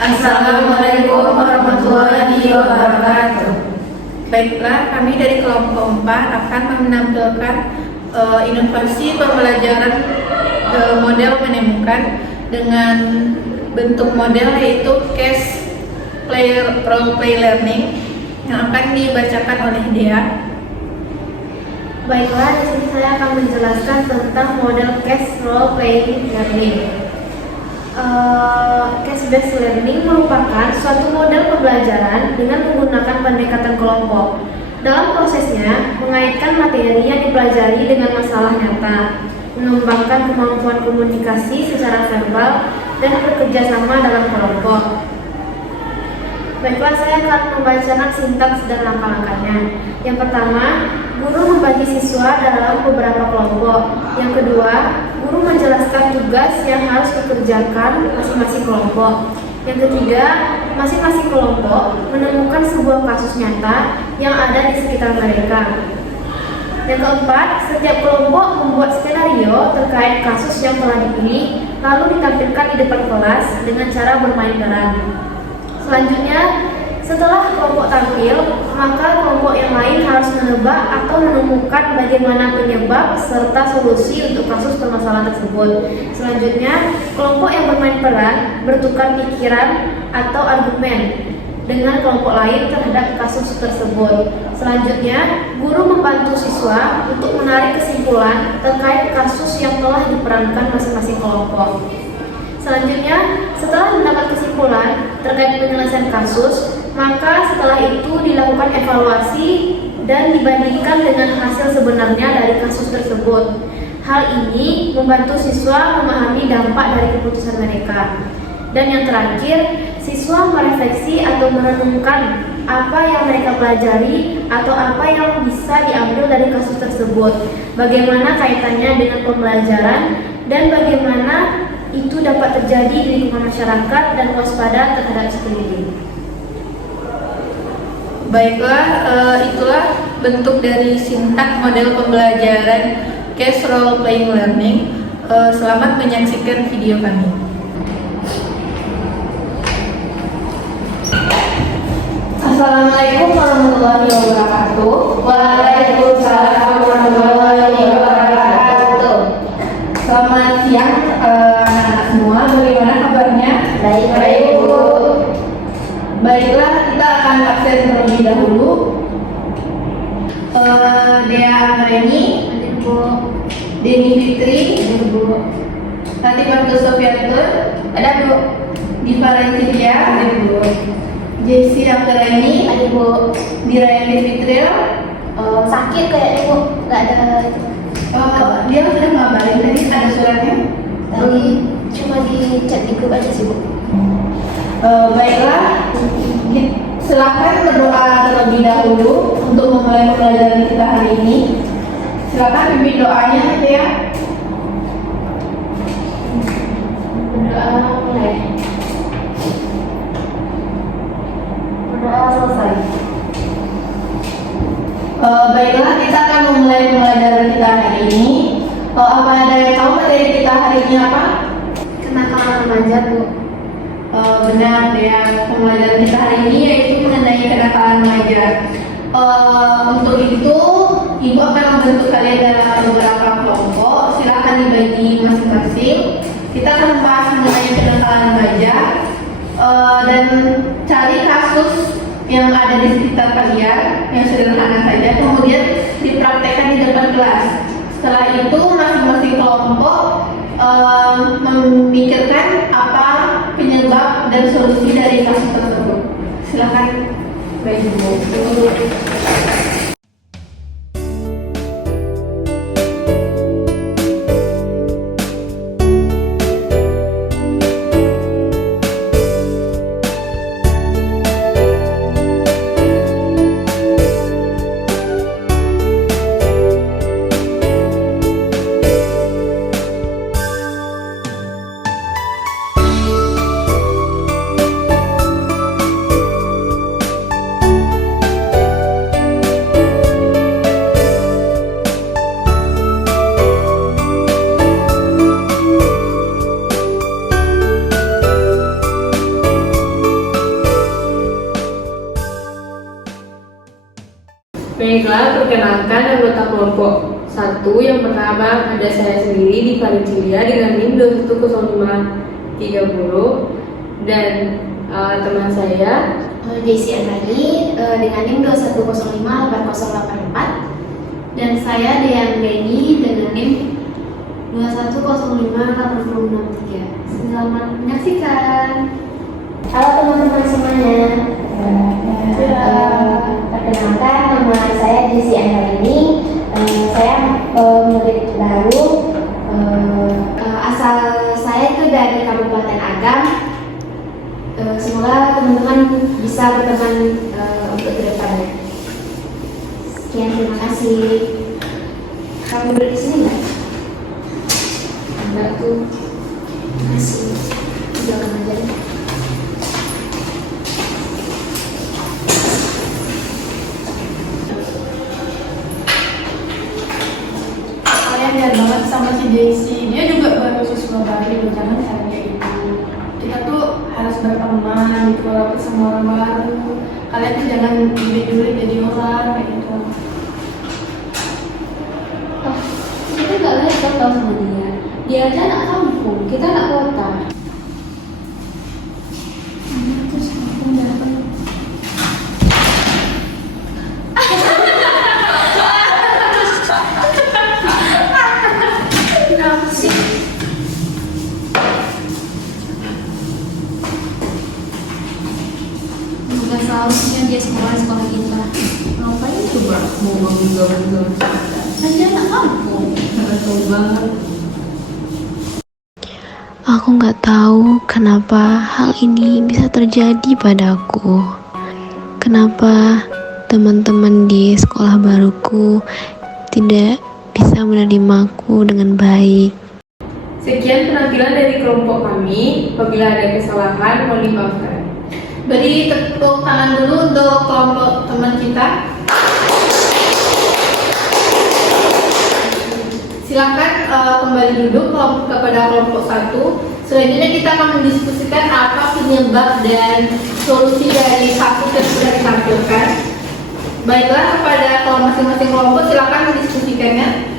Assalamualaikum warahmatullahi wabarakatuh. Baiklah, kami dari kelompok 4 akan menampilkan inovasi pembelajaran model menemukan dengan bentuk model yaitu case role play learning yang akan dibacakan oleh Dea. Baiklah, di sini saya akan menjelaskan tentang model case role play learning. Case-based learning merupakan suatu model pembelajaran dengan menggunakan pendekatan kelompok. Dalam prosesnya, mengaitkan materi yang dipelajari dengan masalah nyata, mengembangkan kemampuan komunikasi secara verbal, dan bekerja sama dalam kelompok. Baiklah, saya akan membacakan sintaks dan langkah-langkahnya. Yang pertama, guru membagi siswa dalam beberapa kelompok. Yang kedua, guru menjelaskan tugas yang harus dikerjakan masing-masing kelompok. Yang ketiga, masing-masing kelompok menemukan sebuah kasus nyata yang ada di sekitar mereka. Yang keempat, setiap kelompok membuat skenario terkait kasus yang telah dipilih, lalu ditampilkan di depan kelas dengan cara bermain peran. Selanjutnya, setelah kelompok tampil, maka kelompok yang lain harus menebak atau menemukan bagaimana penyebab serta solusi untuk kasus permasalahan tersebut. Selanjutnya, kelompok yang bermain peran bertukar pikiran atau argumen dengan kelompok lain terhadap kasus tersebut. Selanjutnya, guru membantu siswa untuk menarik kesimpulan terkait kasus yang telah diperankan masing-masing kelompok. Selanjutnya, setelah mendapat kesimpulan terkait penyelesaian kasus, maka setelah itu dilakukan evaluasi dan dibandingkan dengan hasil sebenarnya dari kasus tersebut. Hal ini membantu siswa memahami dampak dari keputusan mereka. Dan yang terakhir, siswa merefleksi atau merenungkan apa yang mereka pelajari atau apa yang bisa diambil dari kasus tersebut, bagaimana kaitannya dengan pembelajaran, dan bagaimana itu dapat terjadi di lingkungan masyarakat dan waspada terhadap sekeliling. Baiklah, itulah bentuk dari sintaks model pembelajaran case role playing learning. Selamat menyaksikan video kami. Assalamualaikum warahmatullahi wabarakatuh. Waalaikumsalam warahmatullahi wabarakatuh. Selamat siang anak-anak semua, bagaimana kabarnya? Baik, Bu. Baiklah, kita akan absen terlebih dahulu. Dea Mareni, Bu. Deni Fitri, Bu. Tati Bantu Sofiatur, Ada, Bu. Diva Lentitia, Bu. Jessi Anggraini, Ada, Bu. Dirayani Fitril. Sakit kayaknya, Bu. Nggak ada. Dia sudah ngabarin tadi ada suratnya. Tadi cuma di chat di grup aja sih, Bu. Baiklah, silakan berdoa terlebih dahulu untuk memulai pembelajaran kita hari ini. Silakan pimpin doanya ya. Berdoa mulai. Berdoa selesai. Baiklah, kita akan memulai pembelajaran kita hari ini. Apa ada yang tahu materi kita hari ini apa? Kenakalan remaja, Bu. Benar ya, pembelajaran kita hari ini yaitu mengenai kenakalan remaja. Untuk itu, Ibu akan membentuk kalian dalam beberapa kelompok. Silakan dibagi masing-masing. Kita akan membahas mengenai kenakalan remaja dan cari kasus yang ada di sekitar kalian yang sederhana saja, kemudian dipraktekkan di depan kelas. Setelah itu masing-masing kelompok memikirkan apa penyebab dan solusi dari kasus tersebut. Silakan bagi Bu. perkenalkan anggota kelompok 1 yang pertama ada saya sendiri di Valencia dengan NIM 210530 dan teman saya Desi Anani dengan NIM 21058084 dan saya Dean Deni dengan NIM 21058063. Selamat menyaksikan. Halo teman-teman semuanya. Perkenalkan, nama saya Desi Anani. Saya murid baru. Asal saya itu dari Kabupaten Agam. Semoga teman-teman bisa berteman untuk kedepannya. Sekian, terima kasih. Kamu duduk di sini nggak? enggak tuh. Terima kasih. Silakan aja. Kalian lihat banget sama si Desi, dia juga baru siswa baru, jangan kayak gitu. Kita tuh harus berteman gitu walaupun sama orang baru. Kalian tuh jangan julid-julid jadi orang kayak gitu. Kita nggak level tau sama dia. Dia aja anak kampung, kita anak kota. Terus aku datang. Kenapa sih? Bukan seharusnya dia sekolah kita. Ngapain coba mau bangun-bangun Kan dia anak kampung. nggak tahu banget. Aku nggak tahu kenapa hal ini bisa terjadi padaku. Kenapa teman-teman di sekolah baruku tidak bisa menerimaku dengan baik. Sekian penampilan dari kelompok kami. Apabila ada kesalahan, mohon dimaafkan. Beri tepuk tangan dulu untuk kelompok teman kita. Silakan kembali duduk kepada kelompok 1. Selanjutnya kita akan mendiskusikan apa penyebab dan solusi dari kasus yang sudah ditampilkan. Baiklah, kepada masing-masing kelompok silakan mendiskusikannya.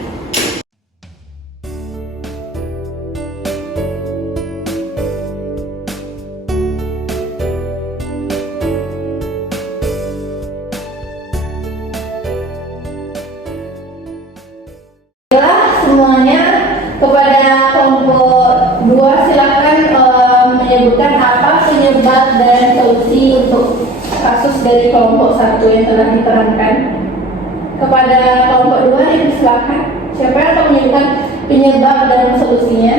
Semuanya, kepada kelompok 2 silakan menyebutkan apa penyebab dan solusi untuk kasus dari kelompok 1 yang telah diterangkan. Kepada kelompok 2 silakan. Siapa yang akan menyebutkan penyebab dan solusinya?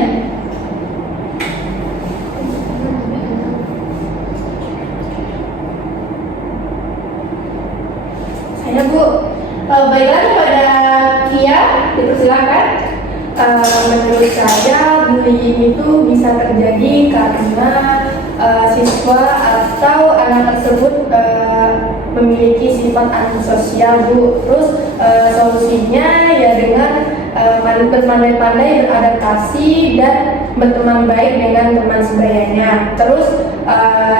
Saya, Bu. Baiklah, kepada Kia dipersilakan. Menurut saya bullying itu bisa terjadi karena siswa atau anak tersebut memiliki sifat antisosial, Bu. Terus solusinya ya dengan berpandai-pandai beradaptasi dan berteman baik dengan teman sebayanya. Terus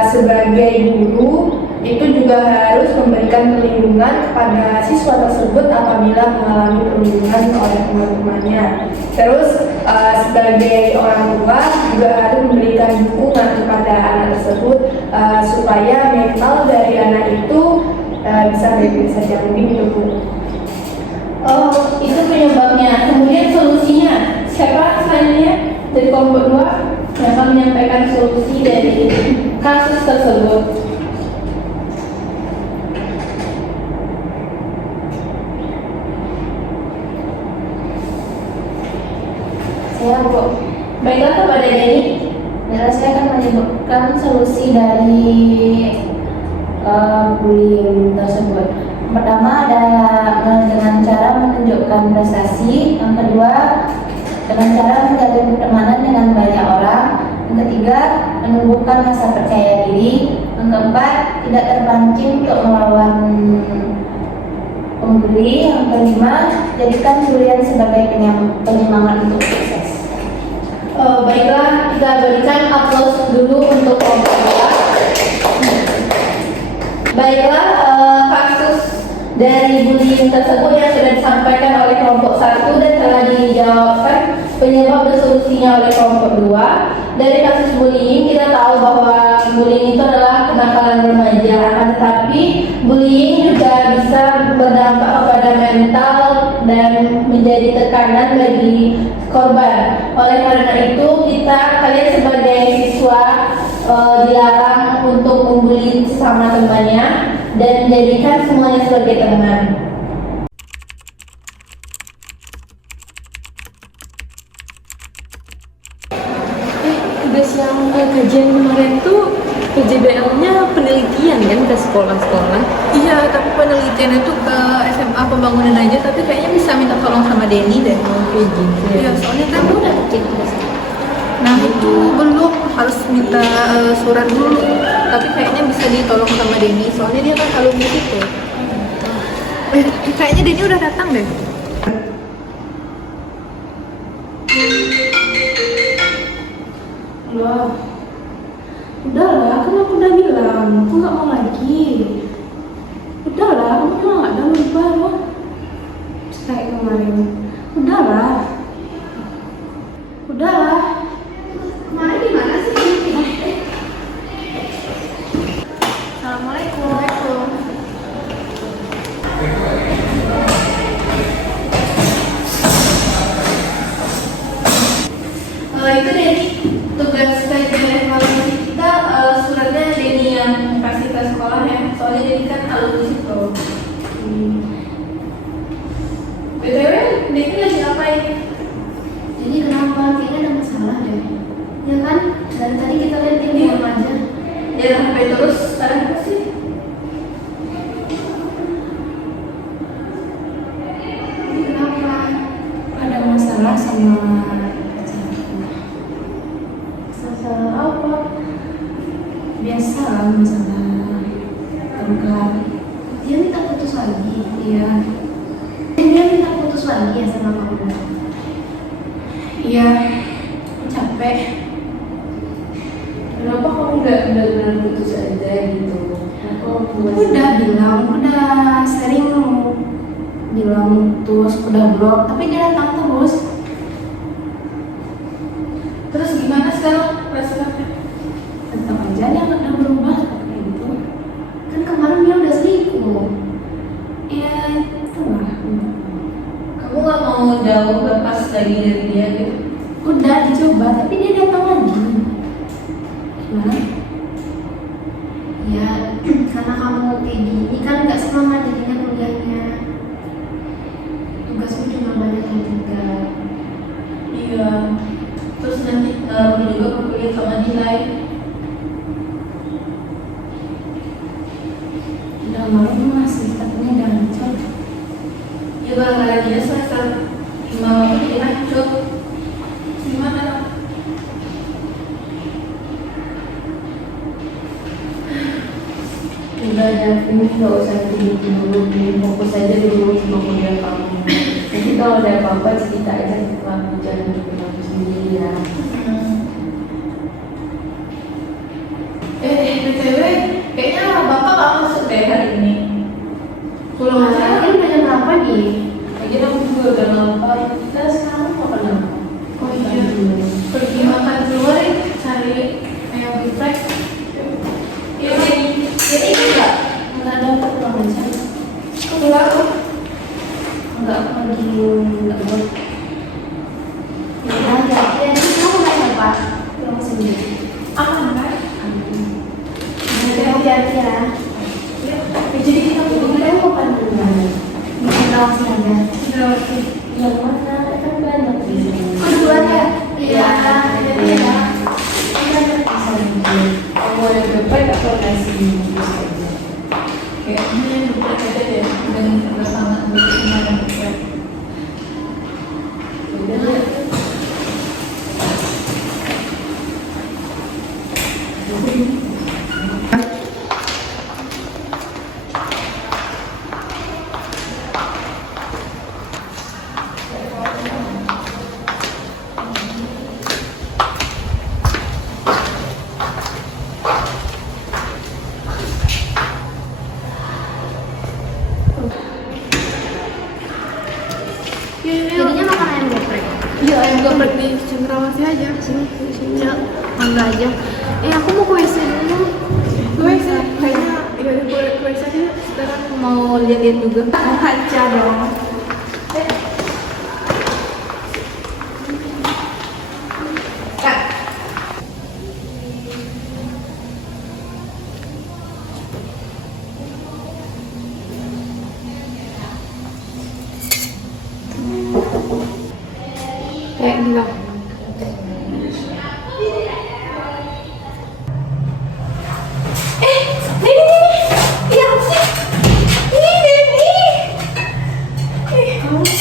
sebagai guru itu juga harus memberikan perlindungan kepada siswa tersebut apabila mengalami perundungan oleh teman-temannya. Terus sebagai orang tua juga harus memberikan dukungan kepada anak tersebut supaya mental dari anak itu bisa baik-baik saja. Mungkin itu, Bu. Oh, itu penyebabnya. Kemudian solusinya, siapa selanjutnya dari kelompok 2 yang akan menyampaikan solusi dari kasus tersebut? Saya, Bu. Baiklah, kepada Deni. Ya, saya akan menyebutkan solusi dari bullying tersebut. Pertama dengan cara menunjukkan prestasi, yang kedua dengan cara menjalin pertemanan dengan banyak orang, yang ketiga menumbuhkan rasa percaya diri, yang keempat tidak terpancing untuk melawan pembuli, yang kelima jadikan bulian sebagai penyemangat untuk sukses. Baiklah, kita berikan aplaus dulu untuk kelompok 2. Baiklah, kasus dari bullying bullying tersebut yang sudah disampaikan oleh kelompok 1 dan telah dijawabkan penyebab dan solusinya oleh kelompok 2. Dari kasus bullying kita tahu bahwa bullying itu adalah kenakalan remaja, tetapi bullying juga bisa berdampak kepada mental dan menjadi tekanan bagi korban. Oleh karena itu kalian sebagai siswa dilarang untuk membuli sesama temannya dan menjadikan semuanya sebagai teman. Tugas yang kajian kemarin tuh PJBL-nya penelitian kan ke sekolah-sekolah. Iya, tapi penelitian itu ke SMA pembangunan aja, tapi kayaknya bisa minta tolong sama Denny deh. Kayak gitu ya. Iya, soalnya kan Kamu udah bikin tugas? nah itu belum, harus minta surat dulu. Tapi kayaknya bisa ditolong sama Denny, soalnya dia kan alumni situ. Kayaknya Denny udah datang deh. Loh, udahlah, kan aku udah bilang, aku nggak mau lagi. Udahlah, kamu mau nggak ada baru? Kayak kemarin. Udahlah. Kemarin gimana sih? Assalamualaikum. Itu Denny, tugas kajian evaluasi kita, suratnya Denny yang kasih ke sekolah ya, soalnya Denny kan alumni situ. BTW, Denny lagi ngapain? Jadi kenapa? Kayaknya ada masalah deh. Ya kan? Dari tadi kita lihat dia diam aja. Jangan sampai terus, sekarang apa sih? Kenapa? Ada masalah sama Masalah apa? biasa masalah terluka. Dia minta putus lagi. Iya. Dia minta putus lagi ya sama kamu. Iya, capek. Kenapa kamu nggak benar-benar putus aja gitu? Udah bilang, udah sering bilang putus, udah blok, tapi dia datang terus. Terus gimana sekarang perasaannya? Tetap aja dia nggak ada berubah kayak gitu. Kan kemarin dia udah selingkuh. Ya itulah. Kamu gak mau jauh lepas lagi dari dia gitu? Udah dicoba, tapi dia datang lagi. Gimana? Ya, karena kamu kayak gini kan nggak semangat jadinya kuliahnya. Tugasmu juga banyak yang juga. Iya. Terus nanti ngaruh juga ke kuliah sama nilai. Udah malu masih, katanya udah hancur. Ya gara-gara dia semester 5 aku jadi hancur. Gimana dong? Udah Davin, nggak usah gitu dulu, fokus aja dulu sama kuliah kamu. Nanti kalau ada apa-apa cerita aja ke aku, jangan bikin aku sendiri ya. BTW, kayaknya bapak gak masuk deh hari ini. Pulang aja. Ini udah jam berapa nih? Lagi aku juga udah lapar. Kita sekarang mau makan apa? Oh iya, pergi makan keluar ya, cari ayam geprek. Iya, jadi enggak? Nggak ada apa pulang aja. Aku pulang. Enggak, aku lagi nggak mau. Ya, jadi kamu naik apa? Pulang sendiri. Aman kan? Hati-hati ya. Ya, jadi kita Jadi kita mau makan dulu. Kita langsung aja. Berarti Yang mana? Kan banyak di sini. Oh, duluan ya? Iya. Iya. Kamu ada geprek atau nasi bungkus aja? kayaknya geprek aja deh. Dan udah sangat berkenan geprek. Udah. reklamasi aja. Sini. Ya, ambil aja. Aku mau ke WC dulu. Gue sih kayaknya ya udah gue aja sekarang mau lihat-lihat juga. Mau kaca dong. Kayak gila.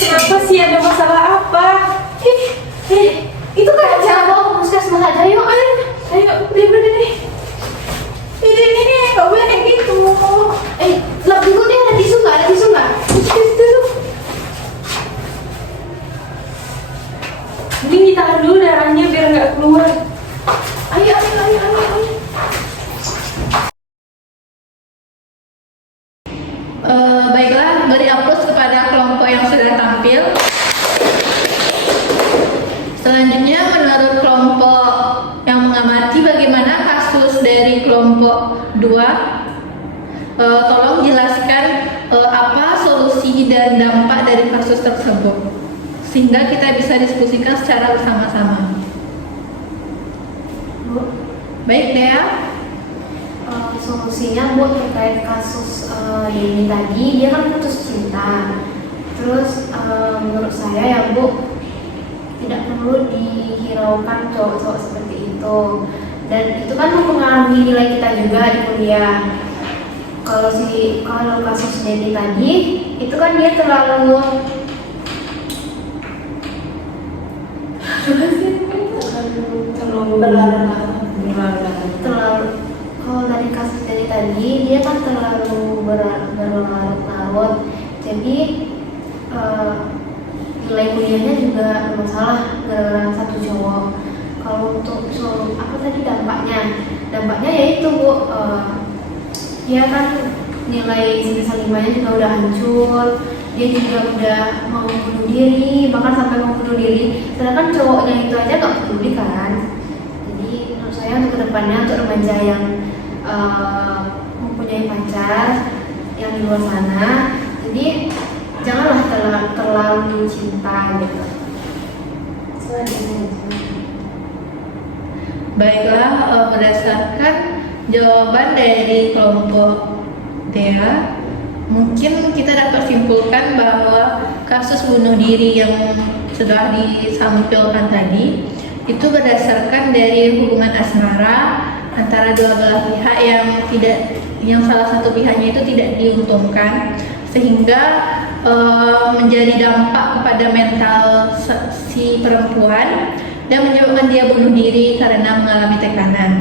Kenapa sih, ada masalah apa? Itu kan cara bawa ke puskesmas aja, yuk. Ayo, udah deh. Ini, nggak boleh kayak gitu. Lap dulu deh, ada tisu nggak? Ada tisu nggak? Ini ditahan dulu darahnya biar nggak keluar. Ayo. Baiklah, beri aplaus kepada kelompok yang sudah tampil. Selanjutnya, menurut kelompok yang mengamati bagaimana kasus dari kelompok 2, tolong jelaskan apa solusi dan dampak dari kasus tersebut, sehingga kita bisa diskusikan secara bersama-sama. Baik, Dea. Solusinya buat terkait kasus Denny tadi, dia kan putus cinta. Terus menurut saya ya Bu, tidak perlu dihiraukan cowok-cowok seperti itu. Dan itu kan mempengaruhi nilai kita juga di kuliah. Kalau kasus Denny tadi, itu kan dia terlalu kalau dari kasus dari tadi dia kan terlalu berlarut-larut, jadi nilai kuliahnya juga bermasalah gara-gara satu cowok. Kalau untuk apa tadi dampaknya yaitu Bu, dia kan nilai semester 5-nya juga udah hancur, dia juga udah mau bunuh diri, bahkan sampai mau bunuh diri, sedangkan cowoknya itu aja gak peduli kan. Jadi menurut saya untuk kedepannya, untuk remaja yang mempunyai pacar yang di luar sana, jadi janganlah terlalu cinta gitu. Baiklah, berdasarkan jawaban dari kelompok Dea, mungkin kita dapat simpulkan bahwa kasus bunuh diri yang sudah disampaikan tadi itu berdasarkan dari hubungan asmara antara dua belah pihak yang salah satu pihaknya itu tidak diuntungkan, sehingga menjadi dampak kepada mental si perempuan dan menyebabkan dia bunuh diri karena mengalami tekanan.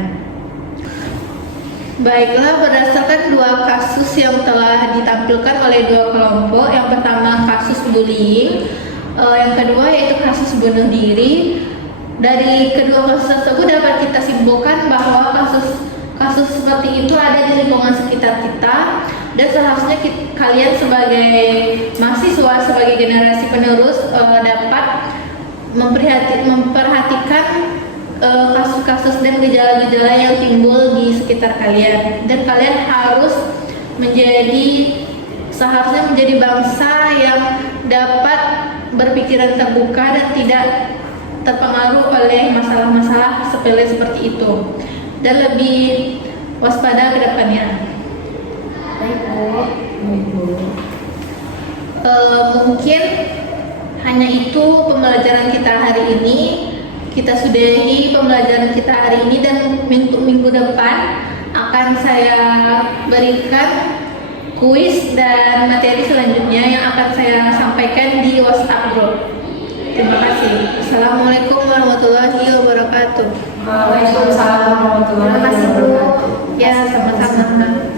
Baiklah, berdasarkan dua kasus yang telah ditampilkan oleh dua kelompok, yang pertama kasus bullying, yang kedua yaitu kasus bunuh diri. Dari kedua kasus tersebut dapat kita simpulkan bahwa kasus seperti itu ada di lingkungan sekitar kita, dan seharusnya kalian sebagai mahasiswa, sebagai generasi penerus dapat memperhatikan kasus-kasus dan gejala-gejala yang timbul di sekitar kalian, dan kalian seharusnya menjadi bangsa yang dapat berpikiran terbuka dan tidak terpengaruh oleh masalah-masalah sepele seperti itu, dan lebih waspada ke depannya. Baik Bu. Mungkin hanya itu pembelajaran kita hari ini. Kita sudahi pembelajaran kita hari ini, dan minggu depan akan saya berikan kuis dan materi selanjutnya yang akan saya sampaikan di WhatsApp group. Terima kasih. Assalamualaikum warahmatullahi wabarakatuh. Waalaikumsalam warahmatullahi wabarakatuh. Ya, sama-sama.